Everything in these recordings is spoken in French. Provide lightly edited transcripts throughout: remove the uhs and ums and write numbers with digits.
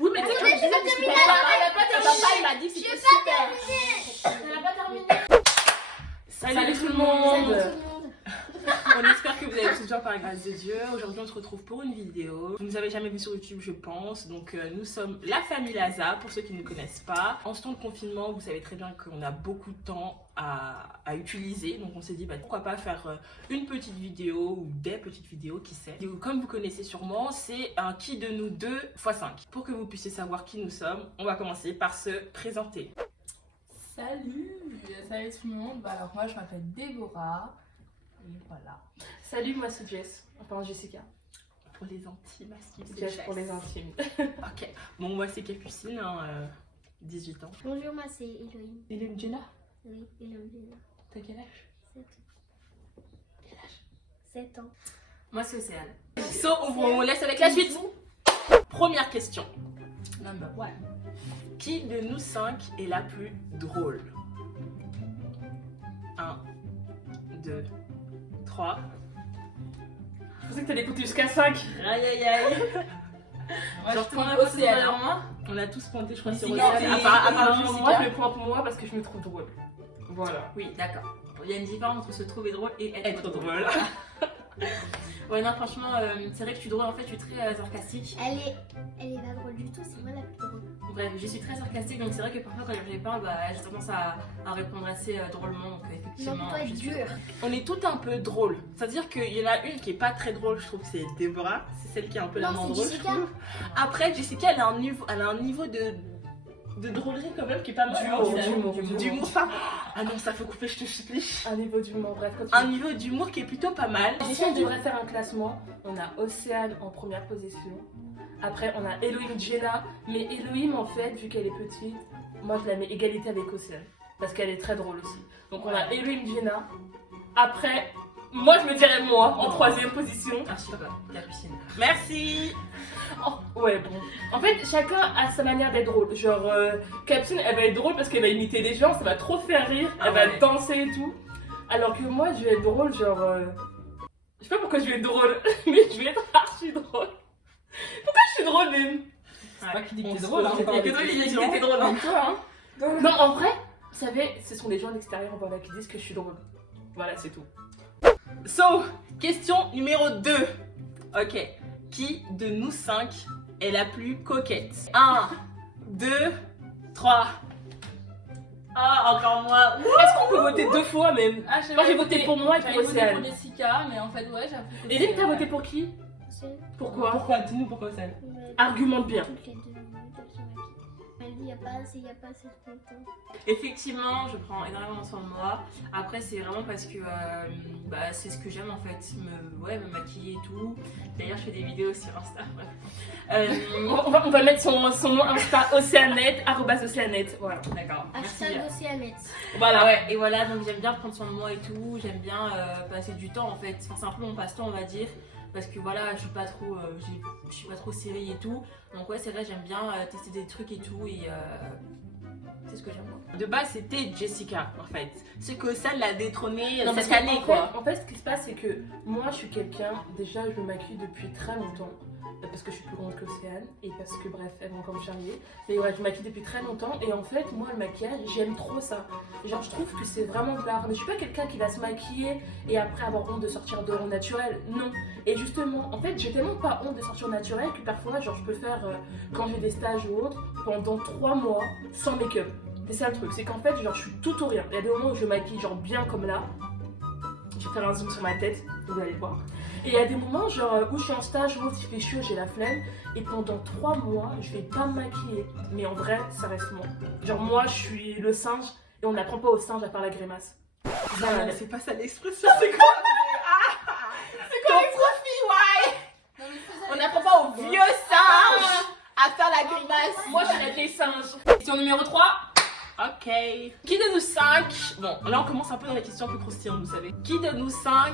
Oui, mais tu sais, j'ai pas terminé. papa, il m'a dit que c'était super. Elle a pas terminé. Salut tout le monde. On espère que vous allez tous bien par la grâce de Dieu. Aujourd'hui, on se retrouve pour une vidéo. Vous ne nous avez jamais vu sur YouTube, je pense. Donc, nous sommes la famille Laza, pour ceux qui ne nous connaissent pas. En ce temps de confinement, vous savez très bien qu'on a beaucoup de temps à utiliser. Donc, on s'est dit, pourquoi pas faire une petite vidéo ou des petites vidéos, qui sait. Et comme vous connaissez sûrement, c'est un qui de nous 2 x 5. Pour que vous puissiez savoir qui nous sommes, on va commencer par se présenter. Salut tout le monde. Alors moi je m'appelle Déborah et voilà. Salut, moi c'est Jess, enfin Jessica. Pour les intimes, Jess pour les intimes. Ok, bon moi c'est Capucine, 18 ans. Bonjour, moi c'est Elohim. Elohim Jenna, Oui, Elohim Jenna. t'as quel âge? 7 ans. 7 ans. Moi c'est Océane. So, on vous laisse avec la suite. Première question. Number one. Qui de nous 5 est la plus drôle? 1, 2, 3. Je pensais que t'allais écouter jusqu'à 5. Aïe aïe aïe. Moi Genre, je tout le monde prends a posé Océane. derrière moi. On a tous pointé, je crois, sur Jessica, Océane. c'est- À part Moi Jessica. je le prends pour moi parce que je me trouve drôle. Voilà. Oui, d'accord. Il y a une différence entre se trouver drôle et Être drôle. Ouais, non, franchement, c'est vrai que je suis drôle. En fait, je suis très sarcastique. Elle est pas drôle du tout, c'est moi la plus drôle. Bref, je suis très sarcastique, donc c'est vrai que parfois quand je parle, j'ai tendance à répondre assez drôlement. Donc Non, effectivement, toi, je suis dur. On est toutes un peu drôles. C'est-à-dire qu'il y en a une qui est pas très drôle, je trouve, c'est Déborah. C'est celle qui est un peu la Non, moins c'est drôle, je Jessica. trouve. Après, Jessica, elle a un niveau de drôlerie quand même qui est pas mal. D'humour. Enfin, ah non, ça faut couper, je te supplie. Un niveau d'humour, bref. Continue. Un niveau d'humour qui est plutôt pas mal. Si on devrait faire un classement, on a Océane en première position. Après, on a Elohim Jenna. Mais Elohim, en fait, vu qu'elle est petite, moi je la mets égalité avec Océane. Parce qu'elle est très drôle aussi. Donc on a Elohim Jenna. Après, moi je me dirais moi en troisième position. Ah, super, Capucine. Merci. Oh, ouais, bon. En fait, chacun a sa manière d'être drôle. Genre, Capucine, elle va être drôle parce qu'elle va imiter des gens, ça va trop faire rire. Elle va danser et tout. Alors que moi, je vais être drôle, genre. Je sais pas pourquoi je vais être drôle, mais je vais être archi drôle. Pourquoi je suis drôle, même? C'est pas qui dit que On t'es se drôle, hein. pose des Il y a que toi qui dis que t'es drôle, hein. Toi, hein? Non, en vrai, vous savez, ce sont des gens de l'extérieur voilà, qui disent que je suis drôle. Voilà, c'est tout. So, question numéro 2. Ok. Qui de nous 5 est la plus coquette? 1, 2, 3. Ah, encore moi. Est-ce qu'on peut voter deux fois même? Ah, Moi, j'ai voté pour moi et pour J'avais voté Océane. pour Jessica, mais en fait, ouais, j'avoue. que Et Lynn, c'est- t'as voté pour qui? C'est- Pourquoi? Pourquoi? Dis-nous pourquoi ça. Argumente bien. Toutes les 2 minutes, elle se maquille. Elle dit, y a pas assez de temps. Effectivement, je prends énormément soin de moi. Après, c'est vraiment parce que c'est ce que j'aime en fait, me maquiller et tout. D'ailleurs, je fais des vidéos sur Insta. Bref. On va mettre son nom Insta Océanette, @Océanette. Voilà. D'accord. Merci. Hashtag Océanette. Voilà, ouais. Et voilà, donc j'aime bien prendre soin de moi et tout. J'aime bien passer du temps en fait. Enfin, c'est un peu mon passe-temps, on va dire. Parce que voilà, je suis pas trop série et tout. Donc ouais, c'est vrai, j'aime bien tester des trucs et tout. Et c'est ce que j'aime moi. De base, c'était Jessica en fait. C'est que ça l'a détrônée Non, cette parce année qu'en quoi. En fait, ce qui se passe, c'est que moi, je suis quelqu'un, déjà, je me maquille depuis très longtemps. Parce que je suis plus grande qu'Océane et parce que, bref, elle va encore me charrier. Mais ouais, je me maquille depuis très longtemps et en fait, moi, le maquillage, j'aime trop ça. Genre, je trouve que c'est vraiment de l'art. Mais je suis pas quelqu'un qui va se maquiller et après avoir honte de sortir de au naturel. Non. Et justement, en fait, j'ai tellement pas honte de sortir au naturel que parfois, genre, je peux faire, quand j'ai des stages ou autre, pendant 3 mois sans make-up. C'est ça le truc, c'est qu'en fait, genre, je suis tout ou rien. Il y a des moments où je maquille, genre, bien comme là. Je vais faire un zoom sur ma tête, vous allez voir. Et il y a des moments genre où je suis en stage, où il fait chaud, j'ai la flemme. Et pendant 3 mois, je vais pas me maquiller. Mais en vrai, ça reste moi. Genre moi, je suis le singe et on n'apprend pas au singe à faire la grimace. Voilà. C'est pas ça l'expression, c'est quoi? C'est quoi l'expression? Ouais. On n'apprend pas au vieux singe à faire la grimace. Moi, je suis les singes. Question numéro 3. Ok. Qui de nous 5... Bon, là on commence un peu dans les questions un peu croustillantes, vous savez. Qui de nous 5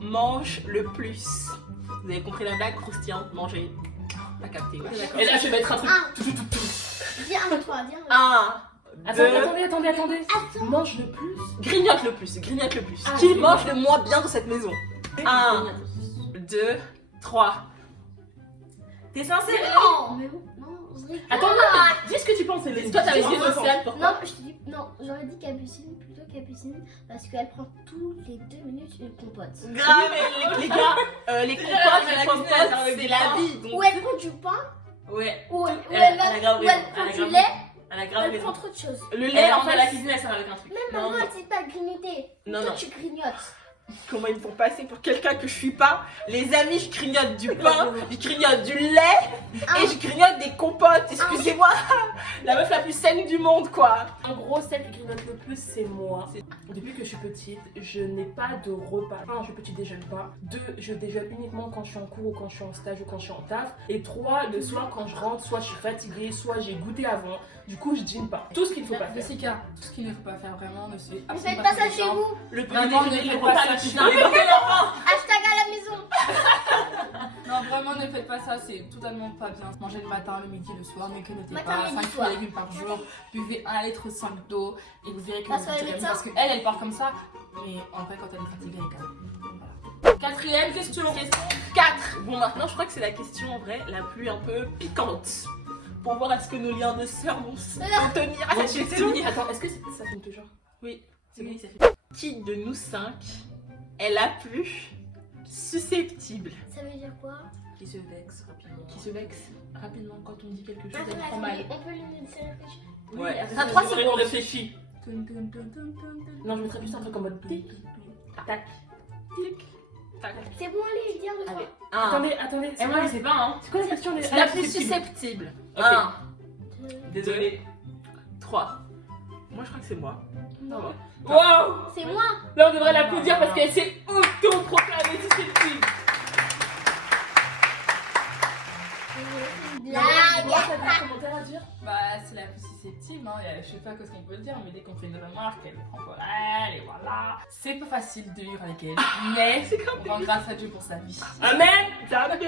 mange le plus? Vous avez compris la blague croustillante, manger. Pas capté, ouais. Et là, je vais mettre un truc. Dis un, toi, dis un. 1, 2... Attendez. Mange le plus. Grignote le plus, grignote le plus. Ah, Qui je mange le moins bien dans cette maison? 1, 2, 3. T'es sincère? Non, mais où? Non, Regarde. Attends, non, dis ce que tu penses, Hélène. Toi, t'avais dit Océane, Océane, pourquoi? Non, je te dis, non, j'aurais dit Capucine, plutôt Capucine, parce qu'elle prend tous les 2 minutes une compote. Grave, les gars, les compotes, la les cuisine, elle sert compotes, avec c'est du la pain. vie. Donc, Ou elle prend du pain, Ouais. ou Elle elle a va, grave ou raison, elle prend elle a du grave lait, Elle a grave elle raison. prend trop de choses. le Elle lait, en rentre dans fait, la cuisine, elle sert avec un truc. Même maman, elle sait pas grignoter. Non, Toi, non. tu grignotes. Comment ils me font passer pour quelqu'un que je suis pas. Les amis, je grignote du pain, je grignote du lait et je grignote des compotes. Excusez-moi, la meuf la plus saine du monde, quoi. En gros, celle qui grignote le plus, c'est moi. Depuis que je suis petite, je n'ai pas de repas. 1, je petit déjeune pas. 2, je déjeune uniquement quand je suis en cours ou quand je suis en stage ou quand je suis en taf. Et 3, le soir quand je rentre, soit je suis fatiguée, soit j'ai goûté avant. Du coup, je dîne pas. Tout ce qu'il ne faut pas faire. Jessica, tout ce qu'il ne faut pas faire vraiment, ne suivez Ne absolument faites pas ça les chez gens. vous. Le Vraiment, petit ne déjeuner, faites le pas repas ça le plus chez important. Hashtag à la maison. Non, vraiment, ne faites pas ça, c'est totalement pas bien. Mangez le matin, le midi, le soir, ne grignotez Matin, pas. midi, 5 fruits soir. et légumes par jour. Buvez 1 litre 5 d'eau et vous verrez que Parce vous qu'elle est irez mieux. médecin. Parce qu'elle, elle part comme ça, mais en vrai, quand elle est fatiguée, elle est calme. Voilà. Quatrième question. 4. Bon, maintenant, je crois que c'est la question en vrai la plus un peu piquante. Pour voir est-ce que nos liens de sœurs vont tenir à cette question. Attends, est-ce que ça finit toujours? Oui, C'est bon, ça fait. qui de nous 5 est la plus susceptible? Ça veut dire quoi? Qui se vexe rapidement. Qui se vexe rapidement quand on dit quelque chose, Attends, elle prend mal. on peut lui laisser réfléchir. Ouais, après, t'as ça 3 veut secondes, réfléchis. Non, je mettrais plus un truc en mode tic, tac, tic, tac. C'est bon, allez, dire le Allez, fois. 1. Attendez, attendez, Et c'est moi, quoi, je sais pas, hein. c'est quoi la question des... La plus susceptible. Ok. 1, Désolée. 3. Moi, je crois que c'est moi. Non. Wow! C'est moi. Là, on devrait l'applaudir parce qu'elle s'est auto-proclamée susceptible. Blague. Moi, t'as des commentaires à dire? Bah, c'est la plus susceptible, hein. Je sais pas ce qu'on peut le dire, mais dès qu'on fait une remarque, elle le prend pour elle, et voilà. C'est pas facile de vivre avec elle, mais on rend grâce à Dieu pour sa vie. Amen. Jamais.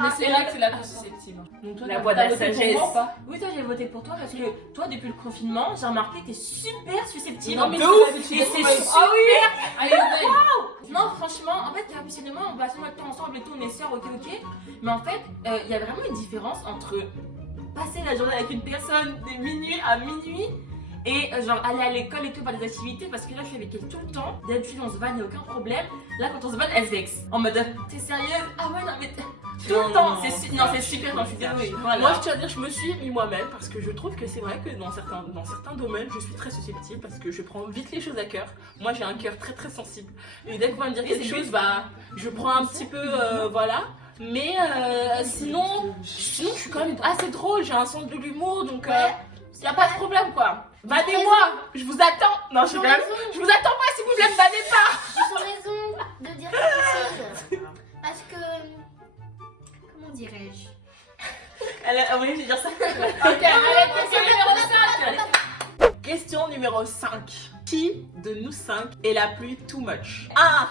Mais c'est vrai que c'est la plus susceptible. Donc toi, La t'as- voix de t'as la voté pour sagesse. moi ou pas? Oui, toi j'ai voté pour toi parce que toi depuis le confinement, j'ai remarqué que t'es super susceptible. Non, mais de c'est ouf. l'habitude. Et c'est Ouais. super. Allez, Noël. Non, franchement, en fait, Capucine et moi, on passe notre temps ensemble et tout, on est sœurs, ok. Mais en fait, il y a vraiment une différence entre passer la journée avec une personne de minuit à minuit et genre aller à l'école et tout, faire des activités, parce que là, je suis avec elle tout le temps. D'habitude, on se vanne, il n'y a aucun problème. Là, quand on se vanne, elle se vexe. En mode, t'es sérieuse? Ah ouais, non, mais tout Non, le temps. non, Non, c'est super, non, je suis désolée. Voilà. Moi, je tiens à dire, je me suis mis moi-même parce que je trouve que c'est vrai que dans certains domaines, je suis très susceptible parce que je prends vite les choses à cœur. Moi, j'ai un cœur très très sensible. Et dès qu'on va me dire Et quelque c'est chose, bien. bah, je prends un petit peu, voilà. Mais sinon, je suis quand même assez drôle. J'ai un sens de l'humour, donc Ouais. y a pas de problème, quoi. Vannez-moi, je vous attends. Non, je Ils ont rigole. raison. Je vous attends pas, s'il vous plaît, me vannez pas. Ils ont raison de dire quelque chose. Parce que. Comment dirais-je? Oui, je vais dire ça. Ok, allez, question numéro 5. Question numéro 5. Qui de nous 5 est la plus too much? 1,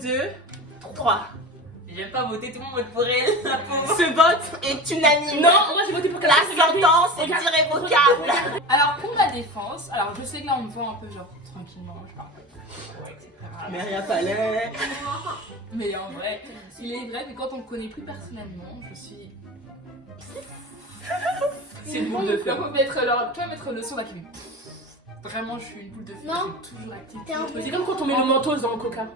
2, 3. J'aime pas voter, tout le monde vote pour elle, la pauvre. Ce vote est unanime. Non, moi j'ai voté pour La Capucine. sentence est Regarde. irrévocable. Alors, pour ma défense, alors je sais que là on me voit un peu genre tranquillement, je parle pas, etc. Mais rien fallait. Mais en vrai, il est vrai que quand on me connaît plus personnellement, je suis. C'est une boule de feu. Tu vas mettre le son là qui fait. Vraiment, je suis une boule de feu. Non. Je suis toujours active. T'es un Mais c'est comme quand on met le mentos dans le coca.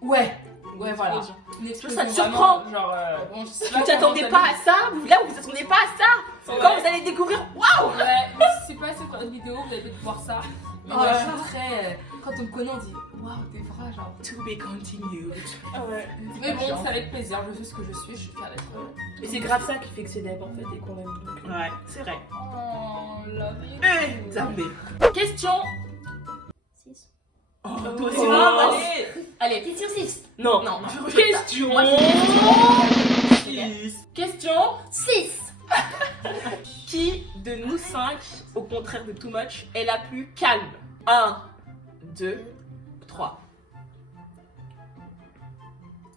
Ouais, ouais, voilà. Une Ça explosion te surprend. vraiment, genre, bon, je sais Vous t'attendez pas à ça? Là, vous attendez pas à ça? Ouais. Quand vous allez découvrir, waouh! Ouais, mais c'est pas sur notre vidéo, vous allez peut-être voir ça. Mais ouais, je suis très. Quand on me connaît, on dit waouh, t'es vrai, genre. To be continued. Ah ouais. Mais bon, c'est avec plaisir, je sais ce que je suis fière d'être. Et c'est grave ça qui fait que c'est Deb en fait et qu'on aime donc. Ouais, c'est vrai. Oh, la vie. Zambé. Question. 6. Oh, toi aussi, Oh, maman. allez. Question 6. Non, Non, Question. Moi, je Six. Question. 6. Qui de nous 5, au contraire de too much, est la plus calme? 1, 2, 3.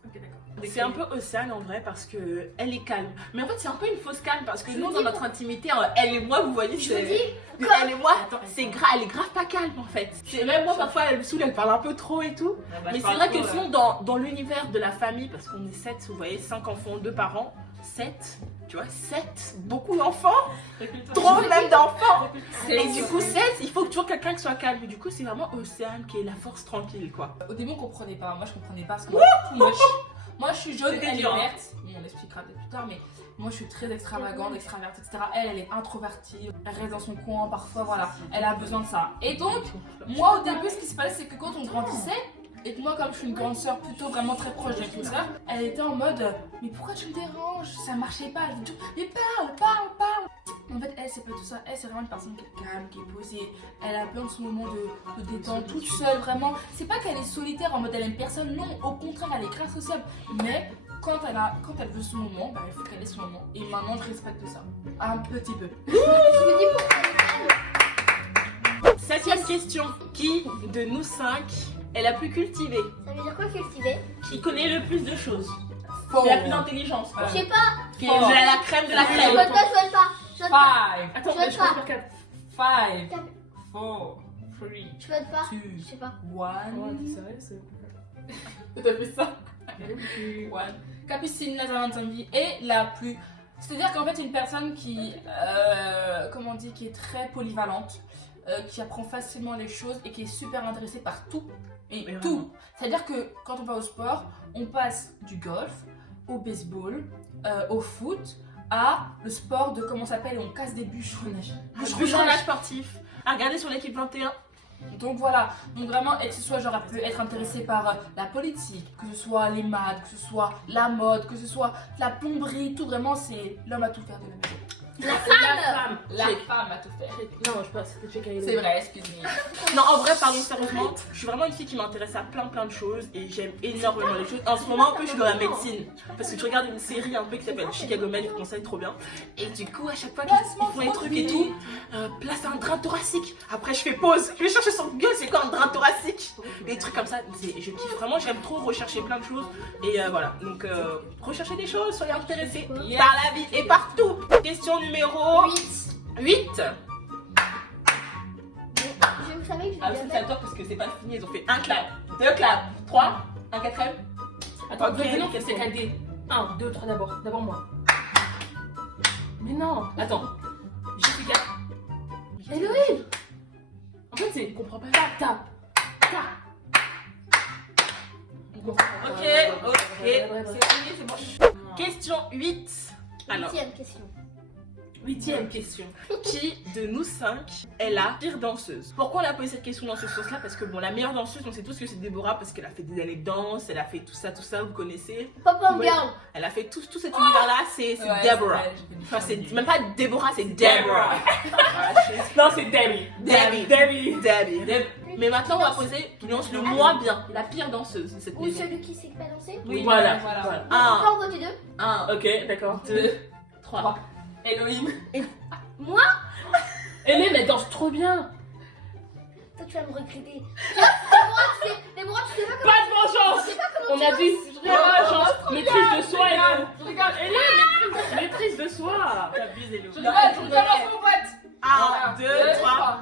Ok, d'accord. C'est un peu Océane en vrai parce que elle est calme. Mais en fait, c'est un peu une fausse calme parce que Je nous, vous dans dis notre intimité, elle et moi, vous voyez, Je vous c'est. dis, Elle et moi, Attends, elle est grave pas calme en fait. Même moi, parfois, elle me saoule, elle parle un peu trop et tout. Ah bah, Mais je c'est parle vrai que trop, sinon, dans l'univers de la famille, parce qu'on est 7, vous voyez, 5 enfants, 2 parents, 7. Tu vois, 7. Beaucoup d'enfants. Trop même d'enfants. Et du coup, 7, il faut toujours quelqu'un qui soit calme. Et du coup, c'est vraiment Océane qui est la force tranquille, quoi. Au début, on comprenait pas. Moi, je comprenais pas parce que moi, je suis jaune, C'était elle est dur, hein. verte. Bon, on expliquera peut-être plus tard, mais moi, je suis très extravagante, extraverte, etc. Elle est introvertie. Elle reste dans son coin parfois, voilà. Elle a besoin de ça. Et donc, moi, au début, ce qui se passait, c'est que quand on grandissait, et que moi, comme je suis une grande sœur plutôt vraiment très proche de toute sœur, elle était en mode mais pourquoi tu me déranges? Ça marchait pas. Elle me dit mais parle. En fait, elle, c'est pas tout ça. Elle, c'est vraiment une personne qui est calme, qui est posée. Elle a plein de son moment de détente, toute seule, vraiment. C'est pas qu'elle est solitaire en mode elle aime personne. Non, au contraire, elle est grave sociable. Mais quand elle veut son moment, bah, il faut qu'elle ait son moment. Et maintenant, je respecte ça. Un petit peu. Je me dis pourquoi. 7e question. Qui de nous 5 est la plus cultivée? Ça veut dire quoi cultiver? Qui connaît le plus de choses? Faux. Qui a la plus d'intelligence, quoi. Je sais pas. Qui est la crème de la Je crème. vote pas, je vote pas. Je vote pas. 5, Attends, Je mais vote je pas. pense faire 4. 5, Quatre. 4, 3, Je vote pas. 2, Je sais pas. 1. Ouais, t'es sérieux, c'est. T'as fait ça? Capucine Lazaranzambi est la plus. C'est-à-dire qu'en fait, c'est une personne qui, qui est très polyvalente, qui apprend facilement les choses et qui est super intéressée par tout et Mais tout. C'est-à-dire que quand on va au sport, on passe du golf au baseball, au foot, à le sport de comment ça s'appelle, on casse des bûcheronnage. Bûcheronnage sportif. À regarder sur l'équipe 21. Donc voilà, donc vraiment, et que ce soit genre, elle peut être intéressée par la politique, que ce soit les maths, que ce soit la mode, que ce soit la plomberie, tout vraiment, c'est l'homme à tout faire de la maison. La femme. La femme à tout faire. Non, je pense que c'était check C'est vrai, excuse-moi. Non, en vrai, parlons sérieusement. Je suis vraiment une fille qui m'intéresse à plein de choses et j'aime énormément les choses. En ce moment, un peu, je suis dans la médecine parce que je regarde une série un peu qui s'appelle Chicago Med, je vous conseille trop bien. Et du coup, à chaque fois qu'ils font les trucs et tout, place un drain thoracique. Après, je fais pause. Je vais chercher sur Google, c'est quoi un drain thoracique? Des trucs comme ça. Je kiffe vraiment. J'aime trop rechercher plein de choses. Et voilà. Donc, recherchez des choses, soyez intéressés par la vie et partout. Question numéro 8. Je savais que je Ah, devais c'est faire. à toi parce que c'est pas fini. Ils ont fait un clap, 2 claps, 3, un quatrième. Attends, Ok, venons, question. c'est 4D. 1, 2, 3 d'abord. D'abord moi. Mais non. Attends. Jessica. Héloïse. En fait, c'est. Je comprends pas. Tape. Ok, c'est fini, c'est bon. Question 8. Alors, 8e question. 8e question. qui de nous 5 est la pire danseuse? Pourquoi on a posé cette question dans ce sens-là? Parce que bon, la meilleure danseuse, on sait tous que c'est Déborah parce qu'elle a fait des années de danse, elle a fait tout ça, vous connaissez. Pop on Ouais. girl. Elle a fait tout cet univers-là, c'est Deborah. Enfin, c'est même pas Déborah, c'est Deborah. Non, c'est Debbie. Debbie. Mais maintenant, on va poser qui danse le moins bien, la pire danseuse de cette Ou maison. celui qui sait pas danser. Oui, Voilà. voilà. Pourquoi on vote 2? 1, Ok, d'accord. 2, 3. Elohim. Moi? Hélène, elle danse trop bien. Toi, tu vas me regretter. Les bras, tu sais pas Pas de vengeance. On a dit vengeance. Maîtrise de soi, Hélène. Regarde, Hélène, maîtrise de soi. T'abuses, Hello. je commence mon vote. 1, 2, 3. 3.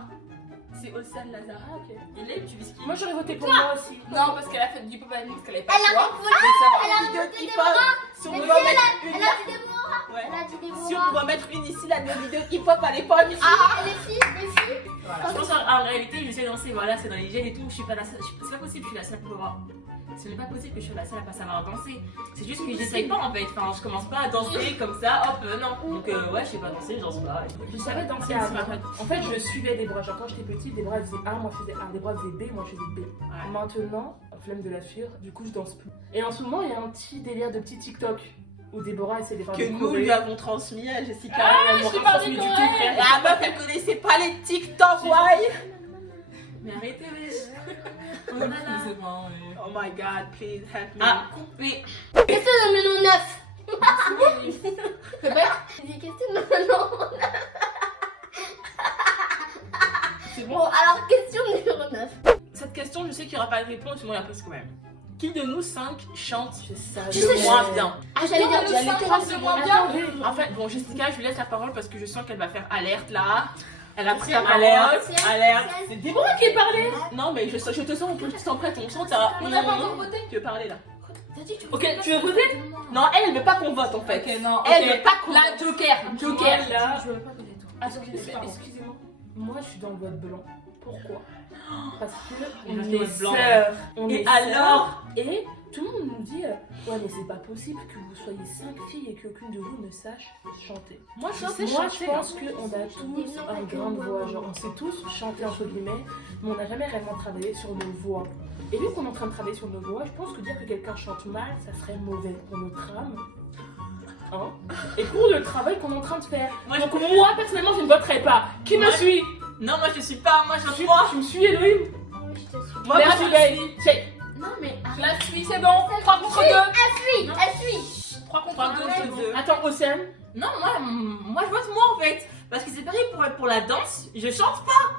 C'est Océane Lazara, ok. Et là, tu vis qui? Moi, j'aurais voté pour moi aussi. Non, parce qu'elle a fait du pop and mix, qu'elle avait pas Elle a choix. répondu. Donc ça va. Elle a Vidéo voté hip-hop. Si on Mais pouvait si, mettre une. Elle a dit Déborah. Ouais. Elle a dit Déborah. Si on pouvait mettre une ici, là, de nos vidéos hip-hop à l'époque. Et les filles. Je pense en réalité, je sais danser, voilà, c'est dans les gènes et tout. Je suis pas la seule, c'est pas possible, je suis la seule pour voir. Ce n'est pas possible que je sois la seule à pas savoir danser. C'est juste que j'essaye pas en fait. Enfin, je commence pas à danser comme ça, hop, non. Donc, ouais, je sais pas danser, je danse pas. Je savais danser avant. En fait, je suivais Déborah. Genre, quand j'étais petite, Déborah faisait A, moi je faisais A. Déborah faisait B, moi je faisais B. Ouais. Maintenant, flemme de la fuir, du coup, je danse plus. Et en ce moment, il y a un petit délire de petit TikTok où Déborah essaie de faire Que des nous chorés. lui avons transmis à Jessica. Elle m'a transmis du Corée. kiff, frère. La meuf, elle connaissait pas les TikTok, ouais. Mais arrêtez, wesh. C'est bon, oui. Oh my god, please help me. Ah, coupé. Question numéro 9. C'est vrai? J'ai dit question numéro 9. C'est Bon, alors question numéro 9. Cette question, je sais qu'il n'y aura pas de réponse, mais on la pose quand même. Qui de nous 5 chante Je sais, le moins bien? Ah, j'allais dire le 5 c'est moins bien. En fait, bon, Jessica, je lui laisse la parole parce que je sens qu'elle va faire alerte là. Elle a pris C'est la parole. alerte. Alerte. C'est- C'est Déborah qui est parlé. Non, mais je te sens, on sent, On n'a pas encore voté. Tu veux parler là? T'as dit, Ok, tu veux voter? Non, elle veut pas qu'on vote en fait. Ok, non, Elle ok. veut pas qu'on La vote. Joker, Joker. Là, Je veux pas connaître toi. excusez-moi. Moi, je suis dans le vote blanc. Pourquoi? Parce que Il on a fait est vote blanc. sœurs. On Et est alors? sœurs. Et tout le monde nous dit ouais, mais c'est pas possible que vous soyez 5 filles et qu'aucune de vous ne sache chanter. Moi, je sais Moi, chanter. je pense qu'on a tous un grain de voix. Genre, on sait tous chanter entre guillemets, mais on n'a jamais réellement travaillé sur nos voix. Et vu qu'on est en train de travailler sur nos voix, je pense que dire que quelqu'un chante mal, ça serait mauvais pour notre âme. Hein? Et pour le travail qu'on est en train de faire. Moi, Donc, moi, personnellement, je ne voterai pas. Qui me Moi, suit? Non, moi je suis pas. Moi je suis moi. Tu me suis, Elohim? Oui, je te suis. Moi, Merci, je Gaël. suis. Check. Non, mais Je la suis, c'est bon. 3 contre 2. elle suit. 3 contre 3 2. contre 2. Attends, Océane. Non, moi je vote moi en fait. Parce que c'est pareil pour la danse, je chante pas.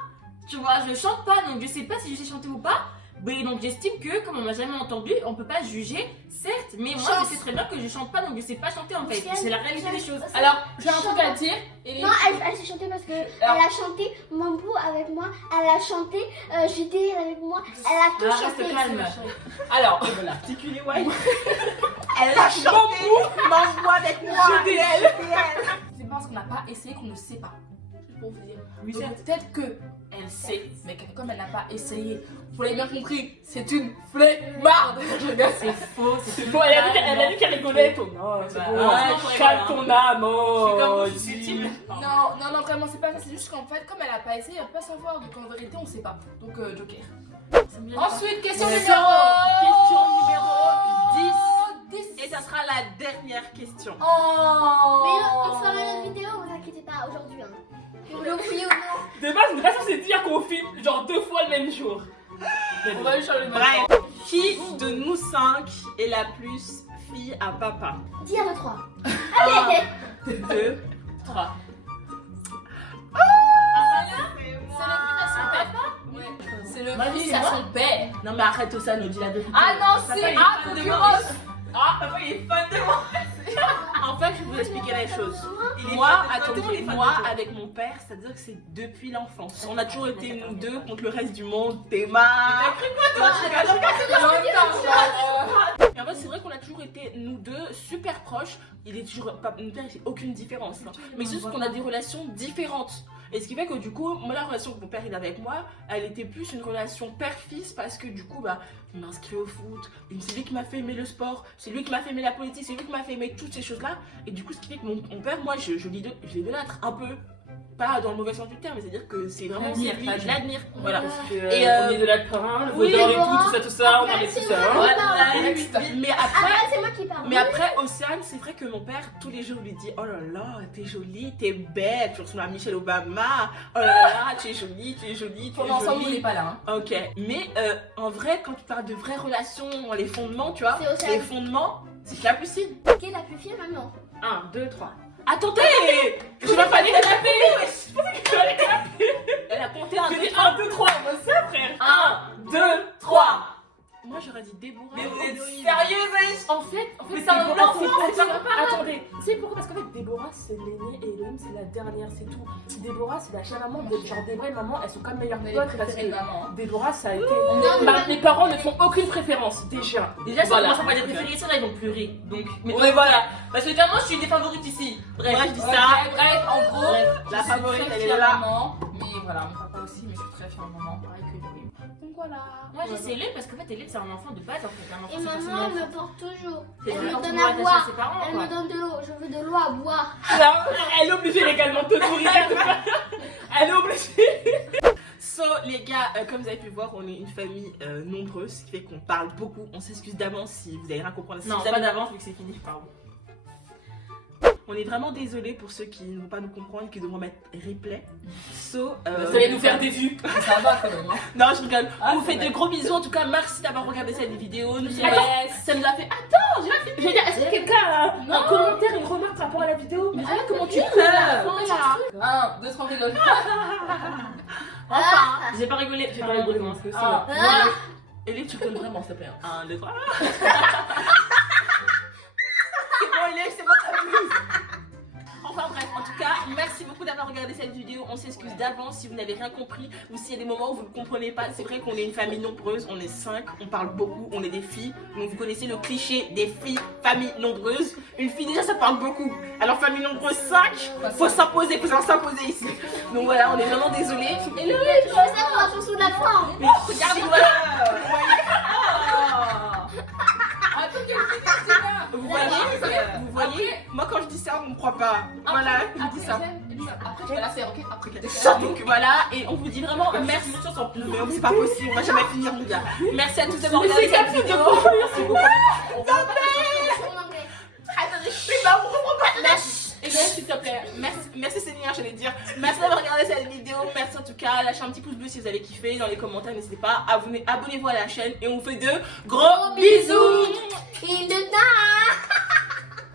Tu vois, je chante pas, donc je sais pas si je sais chanter ou pas. Mais donc j'estime que, comme on m'a jamais entendu, on peut pas juger, certes. Mais moi je sais très bien que je chante pas, donc je sais pas chanter en fait. C'est la réalité des choses. Alors, j'ai un truc à dire. Et Non, elle sait chanter parce que elle a chanté Mambo avec moi, elle a chanté JDL avec moi, elle a tout Ah, reste chanté. calme. alors, Articulé, ouais. Elle a chanté. Mange-moi avec moi. c'est parce qu'on n'a pas essayé qu'on ne sait pas. C'est pour vous dire. Oui, Donc, certes. peut-être que elle sait, mais comme elle n'a pas essayé, vous l'avez bien compris, c'est une flemmarde. Je rigole. C'est faux, c'est Bon, elle a dit qu'elle rigolait. Ton âme, c'est Bah, bon. ouais, Calme ton âme. Je suis comme Oh, vous, je suis susceptible. Non, vraiment, c'est pas ça. C'est juste qu'en fait, comme elle n'a pas essayé, elle ne peut pas savoir. Donc en vérité, on ne sait pas. Donc Joker. Ensuite, question Question numéro numéro 10. 10. Et ça sera la dernière question. Oh. Mais on fera une autre vidéo, vous inquiétez pas, aujourd'hui. Hein. Que vous le vouliez ou non. De base, on n'est pas censé dire qu'on filme genre 2 fois le même jour. On va lui changer le Bref, qui de nous 5 est la plus fille à papa? Dis à 3. Allez, 2, 3. C'est le Moi, fils c'est à moi. son père. Non mais arrête ça, nous dis la vérité. Ah non, Papa, c'est il est ah, fan de concurrence. Ah, papa il est fan de moi. En fait, je vais vous expliquer la chose. Moi, attendez, moi avec mon père, c'est-à-dire que c'est depuis l'enfance. On a toujours été nous deux contre le reste du monde. Théma. T'as cru quoi toi? Et en fait, c'est vrai qu'on a toujours été nous deux super proches. Il est toujours pas, mon père, il fait aucune différence. Hein. Mais c'est juste qu'on a des relations différentes. Et ce qui fait que du coup, moi, la relation que mon père il avait avec moi, elle était plus une relation père-fils parce que du coup, bah, il m'a inscrit au foot, c'est lui qui m'a fait aimer le sport, c'est lui qui m'a fait aimer la politique, c'est lui qui m'a fait aimer toutes ces choses-là. Et du coup, ce qui fait que mon père, moi, je l'idolâtre un peu. Pas dans le mauvais sens du terme, mais c'est-à-dire que c'est vraiment L'admire, lui, pas je l'admire. Voilà. Et on est de la parrain, le vaudor et tout ça, on est tout ça. Hein. Voilà. Next. Mais Ah, après, c'est moi qui parle. mais après, Océane, c'est vrai que mon père, tous les jours, lui dit: oh là là, t'es jolie, t'es belle, tu ressembles à Michelle Obama. Oh là là, tu es jolie, tu es jolie, tu Pour es l'ensemble, il jolie. n'est pas là. Hein. Ok, mais en vrai, quand tu parles de vraies relations, les fondements, tu vois, C'est Océane. les fondements, c'est Capucine. Qui est la plus fière maintenant? 1, 2, 3. Attendez, je vais pas dire elle a compté 1, Je 2, dis 3. 1, 2, 3, moi ça frère. 1, 2, 3. Moi, j'aurais dit Déborah. Mais vous êtes Héroïne. sérieuse? En fait, Mais c'est un Déborah, enfant, c'est c'est pas attendez, c'est pourquoi? Parce qu'en fait, Déborah c'est l'aînée et Elohim c'est la dernière, c'est tout. Déborah c'est la chère maman, genre des vraies mamans, elles sont comme meilleures On est potes les parce préférés de que maman. Déborah ça a été. Non, Mes parents ne font aucune préférence déjà. Déjà, ça Voilà. commence à pas des préférations, là ils vont pleurer. Donc, mais Ouais, voilà. Parce que clairement, je suis des favorites ici. Bref, Bref, je dis Ok, ça. bref, en gros, Bref, je la suis favorite, très elle est fière là. maman. Mais voilà, mon papa aussi, mais je suis très fière maman, pareil que lui. Donc voilà. moi j'ai essayé Hélène parce qu'en fait, Hélène c'est un enfant de base en fait. Un enfant, Et c'est maman, forcément- elle me porte toujours. c'est Elle vraiment me donne toujours à attaché boire. ses parents, Elle quoi. me donne de l'eau. Je veux de l'eau à boire. Là, elle est obligée légalement de te nourrir. Elle est obligée. So, les gars, comme vous avez pu voir, on est une famille nombreuse, ce qui fait qu'on parle beaucoup. On s'excuse d'avance si vous avez rien compris. Si Non, vous pas avez- d'avance vu que c'est fini, pardon. On est vraiment désolé pour ceux qui ne vont pas nous comprendre, qui devront mettre replay. So, Vous allez nous faire des vues. Ça va quand même. Hein. Non, je rigole. Ah, On vous c'est fait vrai. de gros bisous. En tout cas, merci d'avoir regardé cette vidéo. Nous, Yes. ça nous a fait. Je veux dire, est-ce que quelqu'un a un commentaire, une remarque par rapport à la vidéo? Mais voilà comment tu peux. 1, 2, 3, rigole. Enfin, J'ai pas rigolé, j'ai pas rigolé. Comment c'est Ah. Ah. Élève, tu connais vraiment, s'il te plaît. 1, 2, 3. C'est bon, Élève, c'est bon, t'abuses. Enfin bref, en tout cas, merci beaucoup d'avoir regardé cette vidéo. On s'excuse d'avance si vous n'avez rien compris ou s'il y a des moments où vous ne comprenez pas. C'est vrai qu'on est une famille nombreuse, on est 5, on parle beaucoup, on est des filles. Donc vous connaissez le cliché des filles, famille nombreuse. Une fille déjà ça parle beaucoup. Alors famille nombreuse 5, faut s'imposer, faut savoir s'imposer ici. Donc voilà, on est vraiment désolés. Et le C'est ça pour la chanson de la fin. mais regardez, voilà. Vous voyez, moi quand je dis ça, on me croit pas. Voilà, je dis ça. Après, tu vas la faire, ok? Après. Donc voilà, et on vous dit vraiment merci. Mais c'est pas possible, on va jamais finir les gars. Merci à tous d'avoir regardé cette vidéo. Merci beaucoup. En anglais. Et bien s'il te plaît, merci Seigneur, j'allais dire. Merci d'avoir regardé cette vidéo. Merci en tout cas. Lâchez un petit pouce bleu si vous avez kiffé. Dans les commentaires, n'hésitez pas. Abonnez-vous à la chaîne et on vous fait de gros bisous. In the dark.